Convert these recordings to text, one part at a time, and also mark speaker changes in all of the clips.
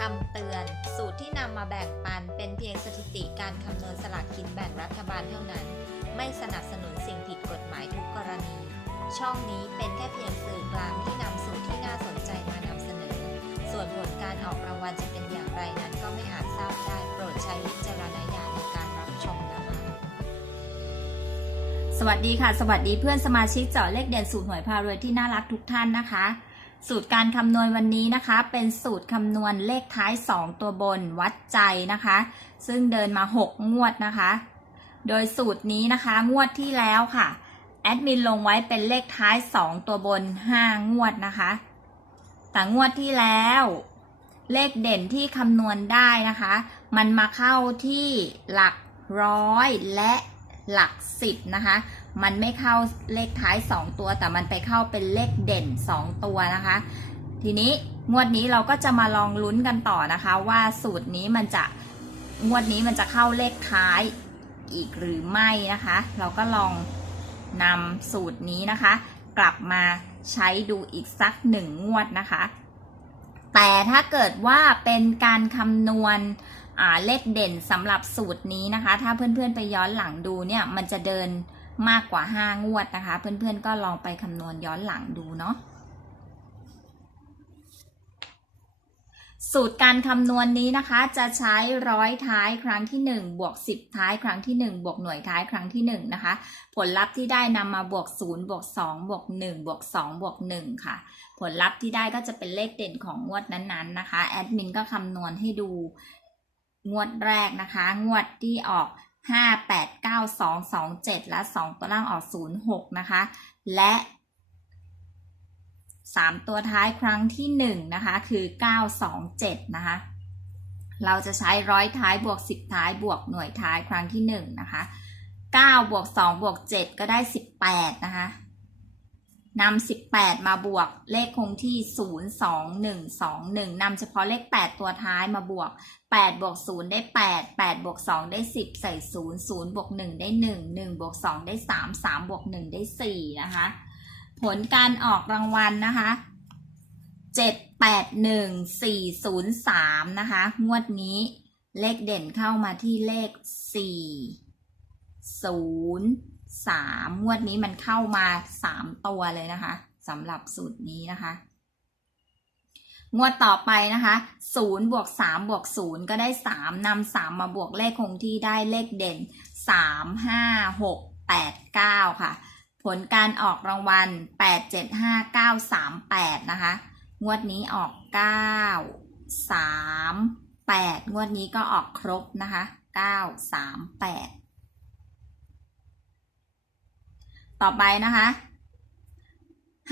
Speaker 1: คำเตือน สูตรที่นำมาแบ่งปันเป็นเพียงสถิติการคำนวณสลากกินแบ่งรัฐบาลเท่านั้น ไม่สนับสนุนสิ่งผิดกฎหมายทุกกรณี ช่องนี้เป็นแค่เพียงสื่อกลางที่นำสูตรที่น่าสนใจมานำเสนอ ส่วนผลการออกรางวัลจะเป็นอย่างไรนั้นก็ไม่อาจทราบได้โปรดใช้วิจารณญาณในการรับชมนะคะ
Speaker 2: สวัสดีค่ะ สวัสดีเพื่อนสมาชิกเจาะเลขเด่นสูตรหวยพารวยที่น่ารักทุกท่านนะคะ สูตรการคำนวณวันนี้นะคะ เป็นสูตรคำนวณเลขท้าย 2 ตัวบนวัดใจนะคะ ซึ่งเดินมา 6 งวดนะคะ โดยสูตรนี้นะคะ งวดที่แล้วค่ะ แอดมินลงไว้เป็นเลขท้าย 2 ตัวบน 5 งวดนะคะ แต่งวดที่แล้ว เลขเด่นที่คำนวณได้นะคะ มันมาเข้าที่หลักร้อยและหลักสิบนะคะ มันไม่เข้าเลขท้าย 2 ตัว แต่มันไปเข้าเป็นเลขเด่น 2 ตัวนะคะ ทีนี้งวดนี้เราก็จะมาลองลุ้นกันต่อนะคะ ว่าสูตรนี้มันจะงวดนี้มันจะเข้าเลขท้ายอีกหรือไม่นะคะ เราก็ลองนำสูตรนี้นะคะ กลับมาใช้ดูอีกสักหนึ่งงวดนะคะ แต่ถ้าเกิดว่าเป็นการคำนวณเลขเด่นสำหรับสูตรนี้นะคะ ถ้าเพื่อนๆไปย้อนหลังดูเนี่ยมันจะเดิน มากกว่า 5 งวดนะคะ เพื่อนๆก็ลองไปคำนวณย้อนหลังดูเนาะสูตรการคำนวณนี้นะคะจะใช้ร้อยท้ายครั้งที่ 1 บวก 10 ท้ายครั้งที่ 1 บวกหน่วยท้ายครั้งที่ 1 นะคะ ผลลัพธ์ที่ได้นำมาบวก 0 บวก 2 บวก 1 บวก 2 บวก 1 ค่ะ ผลลัพธ์ที่ได้ก็จะเป็นเลขเด่นของงวดนั้นๆนะคะ แอดมินก็คำนวณให้ดูงวดแรกนะคะ งวดที่ออก 5 8 9 2 2 7และ2ตัวล่างออก0 6นะคะ และ3ตัวท้ายครั้งที่1นะคะคือ9 2 7นะคะเราจะใช้ร้อยท้ายบวก10ท้ายบวกหน่วยท้ายครั้งที่1นะคะ9บวก2บวก7ก็ได้18นะคะ นำ18 มาบวกเลขคงที่ 0 2 1 2 1นำเฉพาะเลข 8 ตัวท้ายมาบวก 8 บวก 0 ได้ 8 8 บวก 2 ได้ 10 ใส่ 0 0 บวก 1 ได้ 1 1 บวก 2 ได้ 3 3 บวก 1 ได้ 4 นะคะ ผลการออกรางวัลนะคะ 7 8 1 4 0 3 นะคะ งวดนี้เลขเด่นเข้ามาที่เลข 4 0 3งวดนี้มันเข้ามา3ตัวเลยนะคะสำหรับสูตรนี้นะคะ งวดต่อไปนะคะ0บวก3บวก0ก็ได้3นำ3มมาบวกเลขคงที่ได้เลขเด่น3 5 6 8 9ค่ะ ผลการออกรางวัล8 7 5 9 3 8นะคะ งวดนี้ออก9 3 8งวดนี้ก็ออกครบนะคะ9 3 8 ต่อไปนะคะ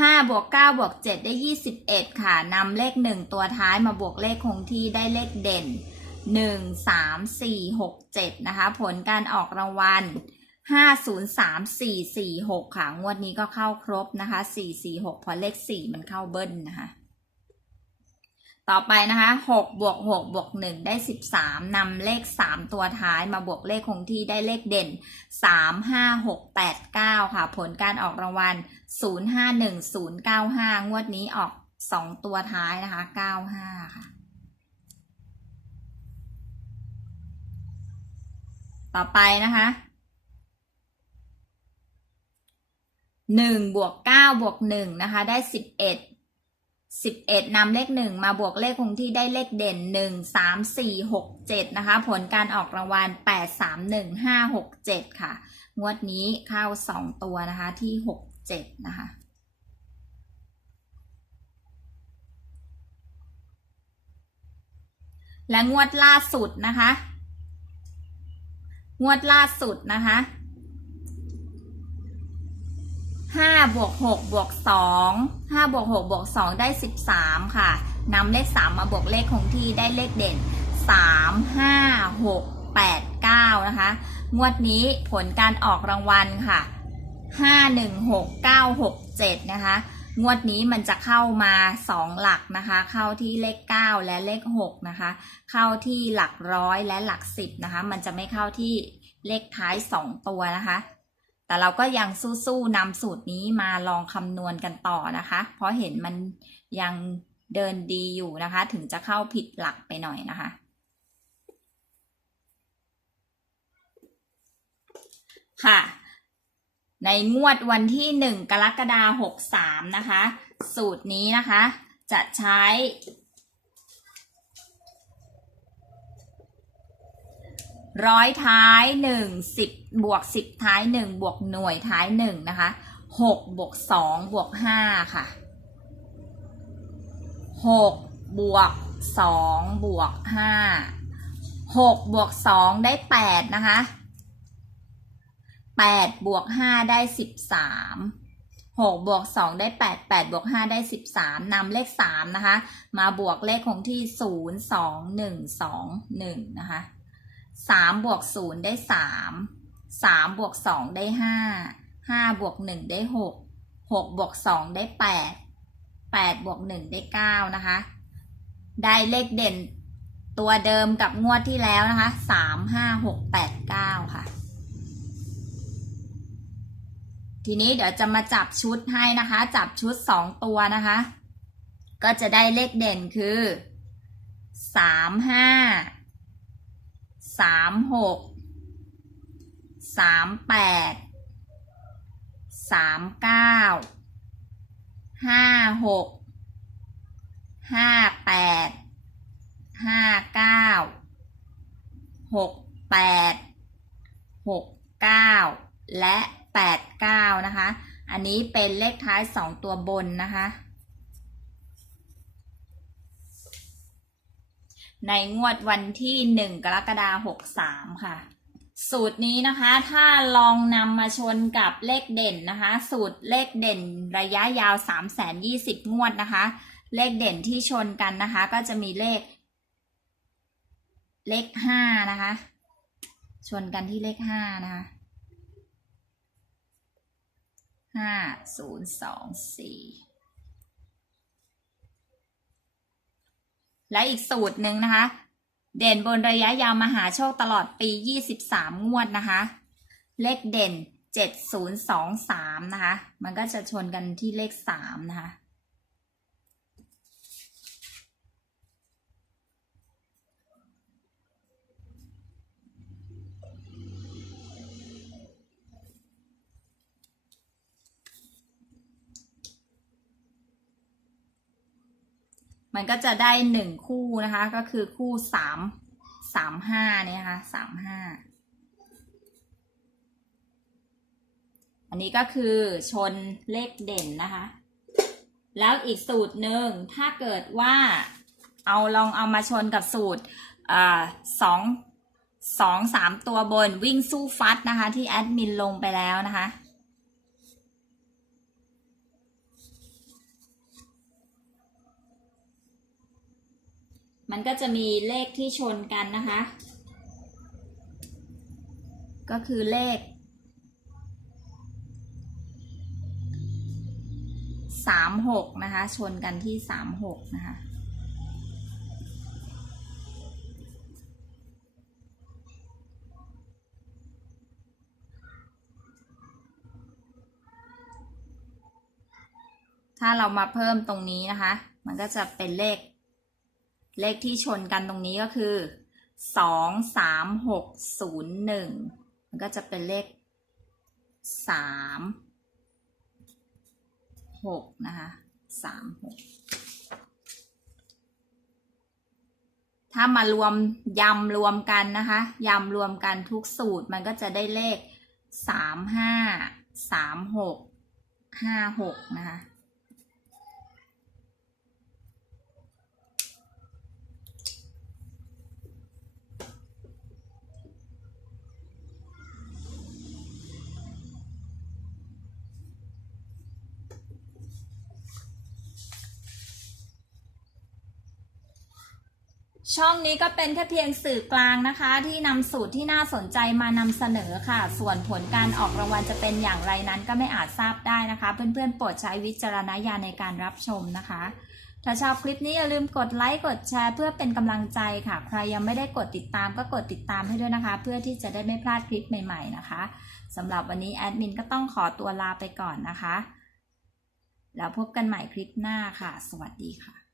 Speaker 2: 5บวก9บวก7ได้21ค่ะนำเลข1ตัวท้ายมาบวกเลขคงที่ได้เลขเด่น1 3 4 6 7นะคะ ผลการออกรางวัล5 0 3 4 4 6ค่ะ งวดนี้ก็เข้าครบนะคะ4 4 6เพราะเลข4มันเข้าเบิ้ลนะคะ ต่อไปนะคะ6บวก6บวก1ได้ 13นำเลข 3 ตัวท้ายมาบวกเลขคงที่ได้เลขเด่น 3 5 6 8 9 ค่ะ ผลการออกรางวัล 0 5 1 0 9 5 งวดนี้ออก 2 ตัวท้ายนะคะ 95 ค่ะ ต่อไปนะคะ1บวก9บวก1นะคะ ได้ 11 11นำเลข1มาบวกเลขคงที่ได้เลขเด่น1 3 4 6 7นะคะ ผลการออกรางวัล8 3 1 5 6 7ค่ะ งวดนี้เข้า2ตัวนะคะที่6 7นะคะและงวดล่าสุดนะคะ งวดล่าสุดนะคะ ห้าบวกหกบวกสองห้าบวกหกบวกสองได้สิบสามค่ะนำเลขสามมาบวกเลขคงที่ได้เลขเด่นสามห้าหกแปดเก้านะคะ งวดนี้ผลการออกรางวัลค่ะห้าหนึ่งหกเก้าหกเจ็ดนะคะ งวดนี้มันจะเข้ามาสองหลักนะคะ เข้าที่เลขเก้าและเลขหกนะคะ เข้าที่หลักร้อยและหลักสิบนะคะ มันจะไม่เข้าที่เลขท้ายสองตัวนะคะ แต่เราก็ยังสู้ๆนำสูตรนี้มาลองคำนวณกันต่อนะคะ เพราะเห็นมันยังเดินดีอยู่นะคะ ถึงจะเข้าผิดหลักไปหน่อยนะคะ ค่ะ ในงวดวันที่หนึ่งกรกฎาหกสามนะคะ สูตรนี้นะคะ จะใช้ ร้อยท้ายหนึ่งสิบบวกสิบท้ายหนึ่งบวกหน่วยท้ายหนึ่งนะคะหกบวกสองบวกห้าค่ะหกบวกสองบวกห้าหกบวกสองได้แปดนะคะแปดบวกห้าได้สิบสามหกบวกสองได้แปดแปดบวกห้าได้สิบสามนำเลขสามนะคะ มาบวกเลขคงที่ศูนย์สองหนึ่งสองหนึ่งนะคะ สามบวกศูนย์ได้สามสามบวกสองได้ห้าห้าบวกหนึ่งได้หกหกบวกสองได้แปดแปดบวกหนึ่งได้เก้านะคะ ได้เลขเด่นตัวเดิมกับงวดที่แล้วนะคะสามห้าหกแปดเก้าค่ะ ทีนี้เดี๋ยวจะมาจับชุดให้นะคะ จับชุดสองตัวนะคะ ก็จะได้เลขเด่นคือสามห้า สามหกสามแปดสามเก้าห้าหกห้าแปดห้าเก้าหกแปดหกเก้าและแปดเก้านะคะ อันนี้เป็นเลขท้ายสองตัวบนนะคะ ในงวดวันที่หนึ่งกรกฎาหกสามค่ะ สูตรนี้นะคะ ถ้าลองนำมาชนกับเลขเด่นนะคะ สูตรเลขเด่นระยะยาว3 2 0 0 0งวดนะคะ เลขเด่นที่ชนกันนะคะ ก็จะมีเลข เลขห้านะคะ ชนกันที่เลขห้านะคะห้าศูนย์สองสี่ และอีกสูตรหนึ่งนะคะ เด่นบนระยะยาวมหาโชคตลอดปี 23 งวดนะคะ เลขเด่น 7023 นะคะ มันก็จะชนกันที่เลข 3 นะคะ มันก็จะได้หนึ่งคู่นะคะ ก็คือคู่สามสามห้าเนี่ยนะคะสามห้าอันนี้ก็คือชนเลขเด่นนะคะ แล้วอีกสูตรหนึ่งถ้าเกิดว่าเอาลองเอามาชนกับสูตรอสองสองสามตัวบนวิ่งสู้ฟัดนะคะ ที่แอดมินลงไปแล้วนะคะ มันก็จะมีเลขที่ชนกันนะคะ ก็คือเลขสามหกนะคะ ชนกันที่สามหกนะคะถ้าเรามาเพิ่มตรงนี้นะคะ มันก็จะเป็นเลข เลขที่ชนกันตรงนี้ก็คือสองสามหกศูนย์หนึ่งมันก็จะเป็นเลขสามหกนะคะสามหกถ้ามารวมยำรวมกันนะคะยำรวมกันทุกสูตรมันก็จะได้เลขสามห้าสามหกห้าหกนะคะ ช่องนี้ก็เป็นแค่เพียงสื่อกลางนะคะ ที่นำสูตรที่น่าสนใจมานำเสนอค่ะ ส่วนผลการออกรางวัลจะเป็นอย่างไรนั้นก็ไม่อาจทราบได้นะคะ เพื่อนๆ โปรดใช้วิจารณญาณในการรับชมนะคะ ถ้าชอบคลิปนี้อย่าลืมกดไลค์กดแชร์เพื่อเป็นกำลังใจค่ะ ใครยังไม่ได้กดติดตามก็กดติดตามให้ด้วยนะคะ เพื่อที่จะได้ไม่พลาดคลิปใหม่ๆนะคะสำหรับวันนี้แอดมินก็ต้องขอตัวลาไปก่อนนะคะแล้วพบกันใหม่คลิปหน้าค่ะ สวัสดีค่ะ